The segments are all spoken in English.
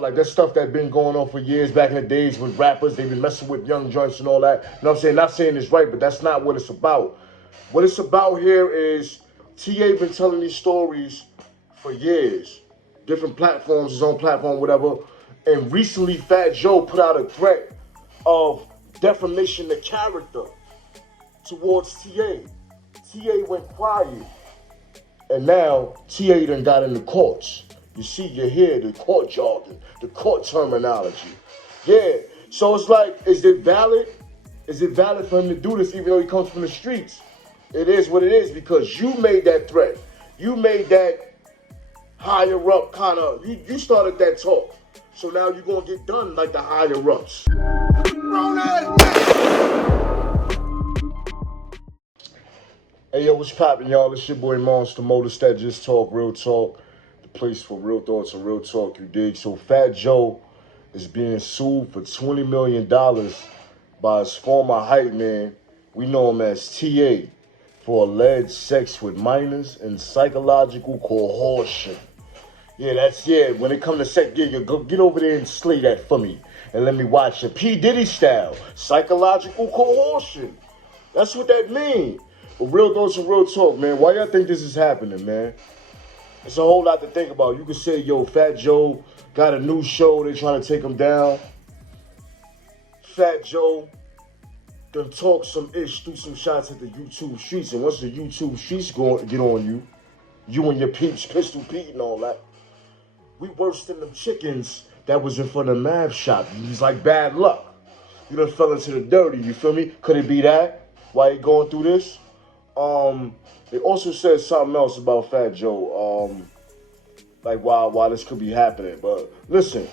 Like that stuff that been going on for years back in the days with rappers. They've been messing with young joints and all that. You know what I'm saying? Not saying it's right, but that's not what it's about. What it's about here is TA been telling these stories for years. Different platforms, his own platform, whatever. And recently Fat Joe put out a threat of defamation of character towards TA. TA went quiet. And now TA done got in the courts. You see, you hear the court jargon, the court terminology. Yeah. So it's like, is it valid? Is it valid for him to do this even though he comes from the streets? It is what it is because you made that threat. You made that higher up kind of, you started that talk. So now you're going to get done like the higher ups. Hey, yo, what's poppin', y'all? It's your boy Monster Modus that just talk real talk. The place for real thoughts and real talk, you dig? So Fat Joe is being sued for $20 million by his former hype man. We know him as TA for alleged sex with minors and psychological coercion. Yeah, when it comes to sex, get over there and slay that for me. And let me watch it. P. Diddy style. Psychological coercion. That's what that means. But real thoughts and real talk, man. Why y'all think this is happening, man? It's a whole lot to think about. You can say, yo, Fat Joe got a new show. They trying to take him down. Fat Joe done talk some ish, threw some shots at the YouTube streets. And once the YouTube streets get on you, you and your peeps, Pistol Pete and all that, we worse than them chickens that was in front of the math shop. It's like bad luck. You done fell into the dirty, you feel me? Could it be that? Why you going through this? They also said something else about Fat Joe, like why this could be happening. But listen,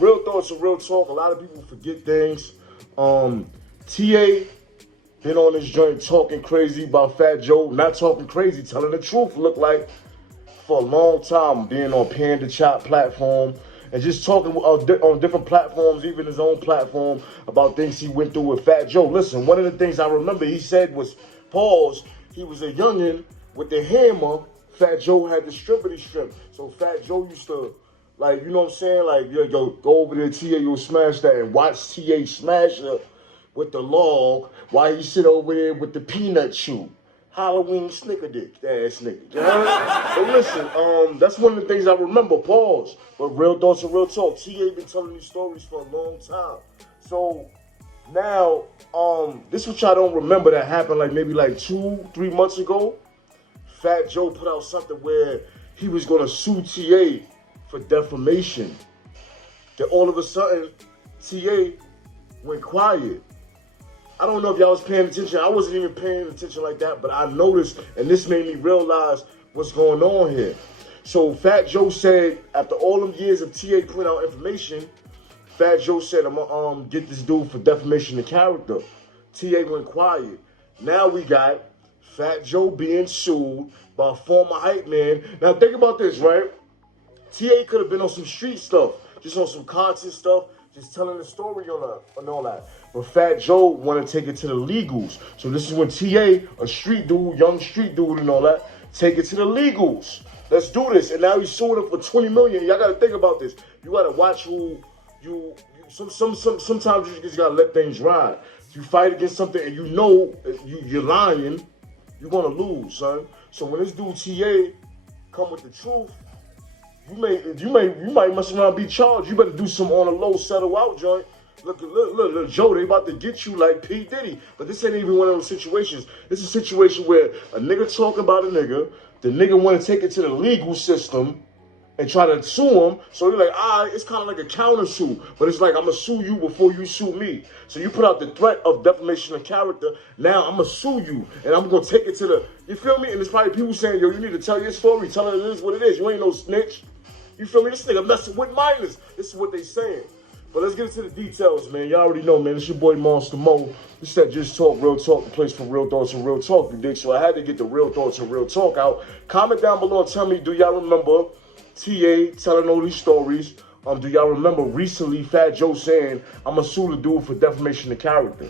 real thoughts and real talk. A lot of people forget things. TA been on this joint talking crazy about Fat Joe. Not talking crazy, telling the truth. Look like for a long time being on Panda Chop platform and just talking on different platforms, even his own platform, about things he went through with Fat Joe. Listen, one of the things I remember he said was, pause, he was a youngin' with the hammer. Fat Joe had the strippity strip. So Fat Joe used to, like, you know what I'm saying? Like, yo, go over there, TA, you'll smash that, and watch TA smash her with the log while he sit over there with the peanut chew. Halloween snickerdick, that ass nigga. You know? But listen, that's one of the things I remember, pause. But real thoughts and real talk. TA been telling these stories for a long time. So now, this is what y'all don't remember that happened like maybe like 2-3 months ago. Fat Joe put out something where he was gonna sue TA for defamation. Then all of a sudden, TA went quiet. I don't know if y'all was paying attention. I wasn't even paying attention like that, but I noticed, and this made me realize what's going on here. So Fat Joe said, after all them years of TA putting out information, Fat Joe said, I'm gonna get this dude for defamation of character. TA went quiet. Now we got Fat Joe being sued by a former hype man. Now think about this, right? TA could have been on some street stuff, just on some content stuff, just telling the story on all that. But Fat Joe want to take it to the legals. So this is when TA, a street dude, young street dude and all that, take it to the legals. Let's do this. And now he's suing him for $20 million. Y'all got to think about this. You got to watch who sometimes you just got to let things ride. If you fight against something and you know you're lying, you're going to lose, son. So when this dude TA come with the truth, you might mess around and be charged. You better do some on a low settle out joint. Look, Joe, they about to get you like P. Diddy. But this ain't even one of those situations. It's a situation where a nigga talking about a nigga, the nigga want to take it to the legal system and try to sue him. So you're like, it's kind of like a counter sue. But it's like, I'm going to sue you before you sue me. So you put out the threat of defamation of character. Now I'm going to sue you. And I'm going to take it to the, you feel me? And there's probably people saying, yo, you need to tell your story. Tell it is what it is. You ain't no snitch. You feel me? This nigga messing with minors. This is what they saying. But let's get into the details, man. Y'all already know, man. It's your boy Monster Mo. This is that Just Talk Real Talk, the place for real thoughts and real talk, you dig? So I had to get the real thoughts and real talk out. Comment down below and tell me, do y'all remember TA telling all these stories? Do y'all remember recently Fat Joe saying, I'm going to sue the dude for defamation of character?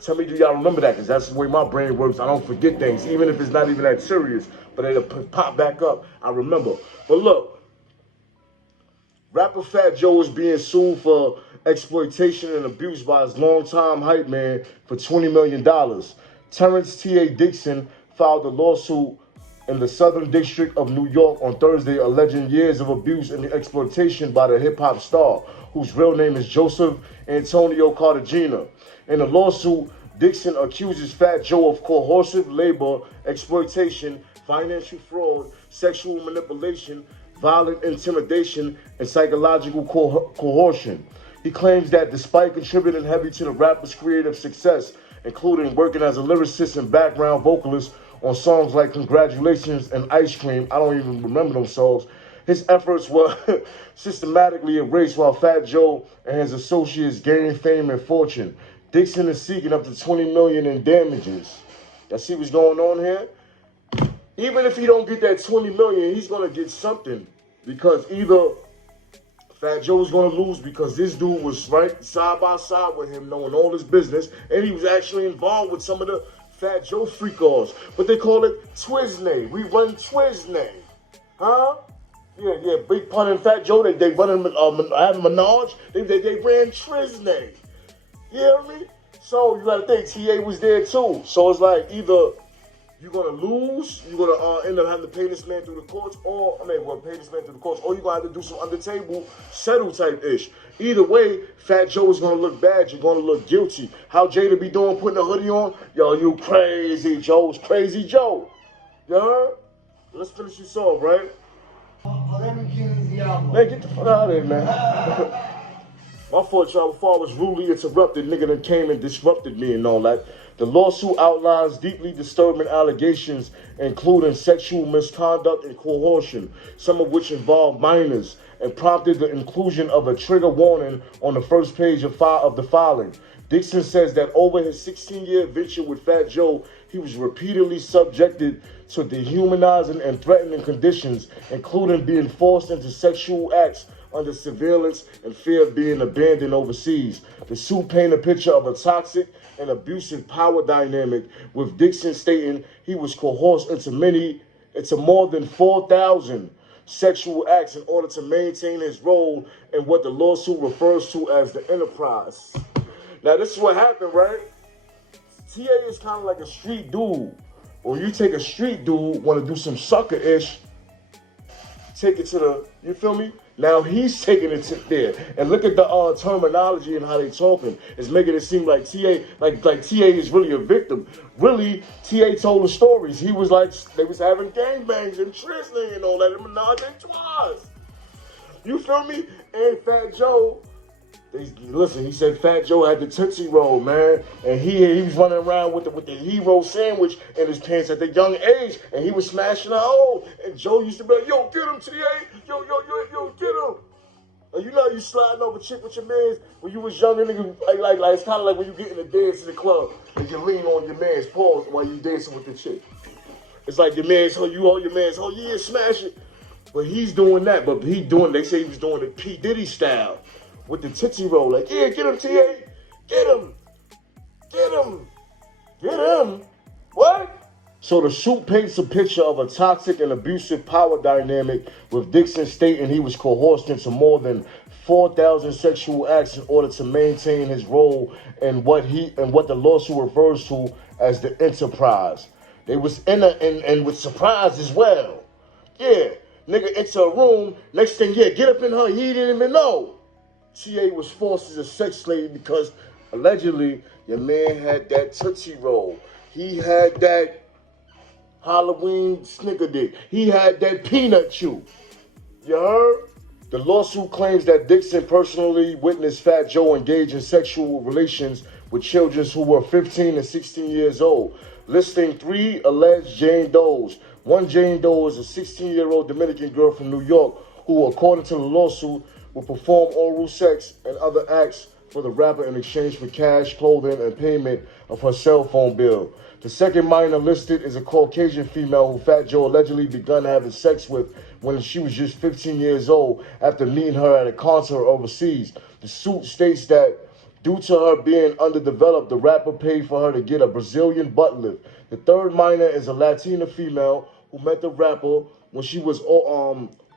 Tell me, do y'all remember that? Because that's the way my brain works. I don't forget things, even if it's not even that serious. But it'll pop back up. I remember. But look. Rapper Fat Joe is being sued for exploitation and abuse by his longtime hype man for $20 million. Terrence T.A. Dixon filed a lawsuit in the Southern District of New York on Thursday alleging years of abuse and exploitation by the hip-hop star, whose real name is Joseph Antonio Cartagena. In the lawsuit, Dixon accuses Fat Joe of coercive labor, exploitation, financial fraud, sexual manipulation, violent intimidation, and psychological coercion. He claims that despite contributing heavily to the rapper's creative success, including working as a lyricist and background vocalist on songs like Congratulations and Ice Cream, I don't even remember those songs, his efforts were systematically erased while Fat Joe and his associates gained fame and fortune. Dixon is seeking up to $20 million in damages. Y'all see what's going on here? Even if he don't get that $20 million, he's gonna get something, because either Fat Joe's gonna lose because this dude was right side by side with him, knowing all his business, and he was actually involved with some of the Fat Joe freak-offs. But they call it Twiznay. We run Twiznay. Huh? Yeah, Big Pun and Fat Joe, they running Minaj, they ran Twiznay. You hear me? So you gotta think, T.A. was there too. So it's like either you're gonna lose, you're gonna end up having to pay this man through the courts, or pay this man through the courts, or you're gonna have to do some under table settle type ish. Either way, Fat Joe is gonna look bad. You're gonna look guilty. How Jada be doing, putting a hoodie on? Yo, you crazy Joe? It's Crazy Joe. You heard? Let's finish this off, right? Man, get the fuck out of here, man. My fault, y'all, before I was rudely interrupted, nigga done came and disrupted me and all that. The lawsuit outlines deeply disturbing allegations, including sexual misconduct and coercion, some of which involve minors, and prompted the inclusion of a trigger warning on the first page of the filing. Dixon says that over his 16-year venture with Fat Joe, he was repeatedly subjected to dehumanizing and threatening conditions, including being forced into sexual acts under surveillance and fear of being abandoned overseas. The suit paints a picture of a toxic and abusive power dynamic, with Dixon stating he was coerced into more than 4,000 sexual acts in order to maintain his role in what the lawsuit refers to as the enterprise. Now, this is what happened, right? T.A. is kind of like a street dude. When you take a street dude, want to do some sucker-ish, take it to the, you feel me? Now he's taking it to there. And look at the terminology and how they talking. It's making it seem like T.A. like T.A. is really a victim. Really, T.A. told the stories. He was like, they was having gangbangs and Twiznay and all that. And Minaj and Twas. You feel me? And Fat Joe, he said Fat Joe had the Tootsie Roll, man. And he was running around with the hero sandwich in his pants at the young age. And he was smashing her hole. And Joe used to be like, yo, get him, T.A. Yo, get him. And you know you sliding over chick with your mans when you was young, nigga, like it's kind of like when you get in the dance in the club and you lean on your man's paws while you dancing with the chick. It's like your man's, you hold your man's, yeah, smash it. But he's doing that, but they say he was doing it P. Diddy style with the Tootsie Roll. Like, yeah, get him, T.A. Get him. What? So the suit paints a picture of a toxic and abusive power dynamic, with Dixon stating he was coerced into more than 4,000 sexual acts in order to maintain his role in what the lawsuit refers to as the enterprise. They was and with surprise as well. Yeah, nigga enter a room, next thing, yeah, get up in her, he didn't even know. T.A. was forced as a sex slave because allegedly your man had that Tootsie Roll. He had that Halloween snicker dick. He had that peanut chew. You heard? The lawsuit claims that Dixon personally witnessed Fat Joe engage in sexual relations with children who were 15 and 16 years old, listing 3 alleged Jane Does. One Jane Doe is a 16-year-old Dominican girl from New York who, according to the lawsuit, will perform oral sex and other acts for the rapper in exchange for cash, clothing, and payment of her cell phone bill. The second minor listed is a Caucasian female who Fat Joe allegedly begun having sex with when she was just 15 years old after meeting her at a concert overseas. The suit states that due to her being underdeveloped, the rapper paid for her to get a Brazilian butt lift. The third minor is a Latina female who met the rapper when she was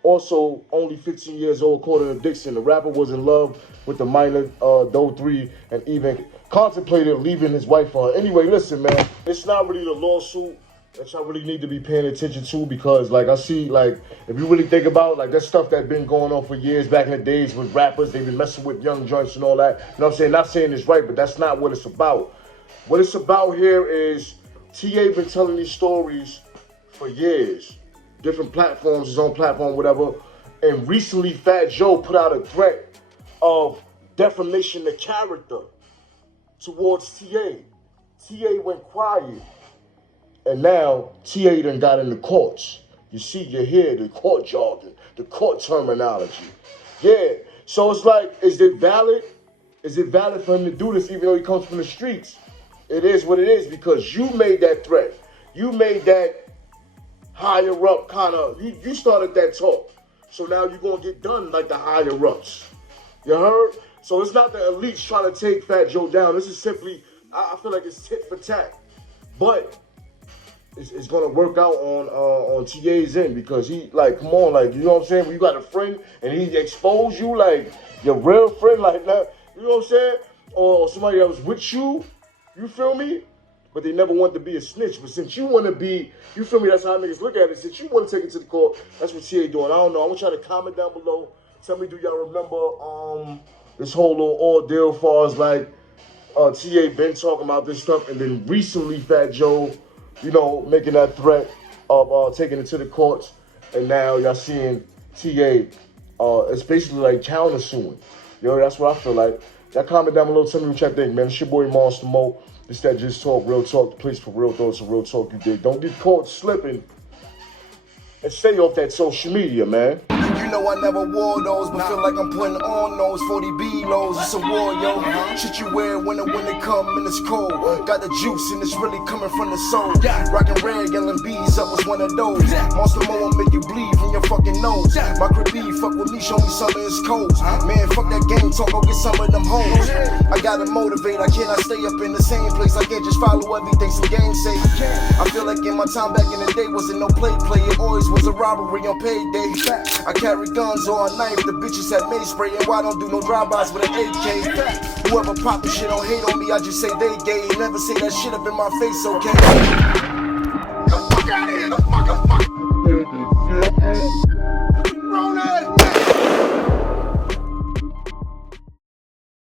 Also, only 15 years old, according to Dixon. The rapper was in love with the minor Doe 3 and even contemplated leaving his wife for her. Anyway, listen, man, it's not really the lawsuit that y'all really need to be paying attention to, because, like, I see, like, if you really think about, like, that stuff that been going on for years back in the days with rappers, they've been messing with young joints and all that. You know what I'm saying? Not saying it's right, but that's not what it's about. What it's about here is T.A. been telling these stories for years. Different platforms, his own platform, whatever. And recently, Fat Joe put out a threat of defamation of character towards T.A. T.A. went quiet. And now, T.A. done got in the courts. You see, you hear the court jargon, the court terminology. Yeah, so it's like, is it valid? Is it valid for him to do this even though he comes from the streets? It is what it is, because you made that threat. You made that higher up kind of, you started that talk. So now you're going to get done like the higher ups. You heard? So it's not the elites trying to take Fat Joe down. This is simply, I feel like it's tit for tat. But it's going to work out on TA's end, because he, like, come on, like, you know what I'm saying? When you got a friend and he exposed you, like, your real friend, like, that, you know what I'm saying? Or somebody that was with you, you feel me? But they never want to be a snitch. But since you want to be, you feel me, that's how niggas look at it. Since you want to take it to the court, that's what TA doing. I don't know. I want y'all to comment down below. Tell me, do y'all remember this whole little ordeal as far as, like, TA been talking about this stuff, and then recently Fat Joe, you know, making that threat of taking it to the courts, and now y'all seeing TA, it's basically like countersuing. You know, that's what I feel like. Y'all comment down below, tell me what y'all think, man. It's your boy Monster Mo. This that Just Talk, Real Talk, the place for real thoughts and real talk you dig. Don't get caught slipping, and stay off that social media, man. You know I never wore those, but feel like I'm putting on those 40 B-lows. It's a war, yo. Shit you wear when it come and it's cold. Got the juice and it's really coming from the soul. Rockin' red, yelling bees up was one of those. Monster Mo will make you bleed from your fucking nose. My crib fuck with me, show me some of his codes. Man, fuck that game talk, go get some of them hoes. I gotta motivate, I cannot stay up in the same place. I can't just follow everything some gangs say. I feel like in my time back in the day wasn't no play. It always was a robbery on payday. I carry guns or a knife, the bitches had mace spray, and why don't do no drive-bys with an AK? Whoever pop the shit don't hate on me, I just say they gay. Never say that shit up in my face, okay? Get the fuck out of here, the fuck.